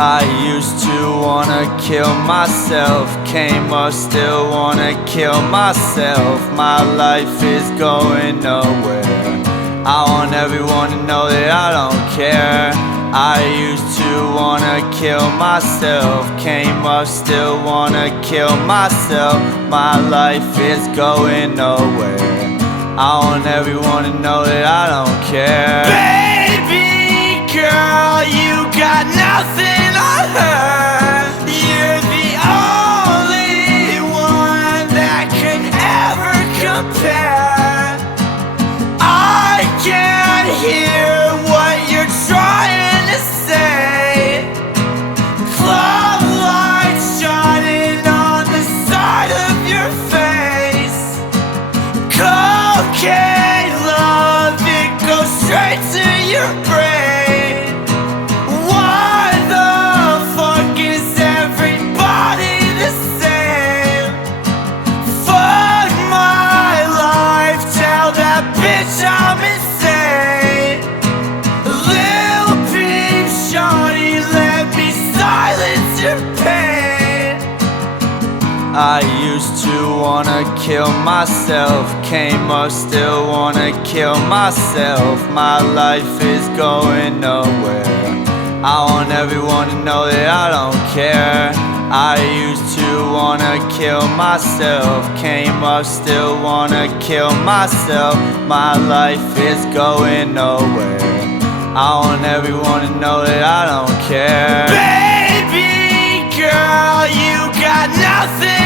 I used to wanna kill myself, came up, still wanna kill myself. My life is going nowhere. I want everyone to know that I don't care. I used to wanna kill myself, came up, still wanna kill myself. My life is going nowhere. I want everyone to know that I don't care. Baby girl, you got nothing on her. You're the only one that could ever compare. I can't hear what you're trying to say. Club lights shining on the side of your face. Cocaine love, it goes straight to your brain. Why the fuck is everybody the same? Fuck my life, tell that bitch I'm insane. Lil Peep, shawty, let me silence your pain. I used to wanna kill myself, came up, still wanna kill myself. My life is going nowhere. I want everyone to know that I don't care. I used to wanna kill myself, came up, still wanna kill myself. My life is going nowhere. I want everyone to know that I don't care. Baby girl, you got nothing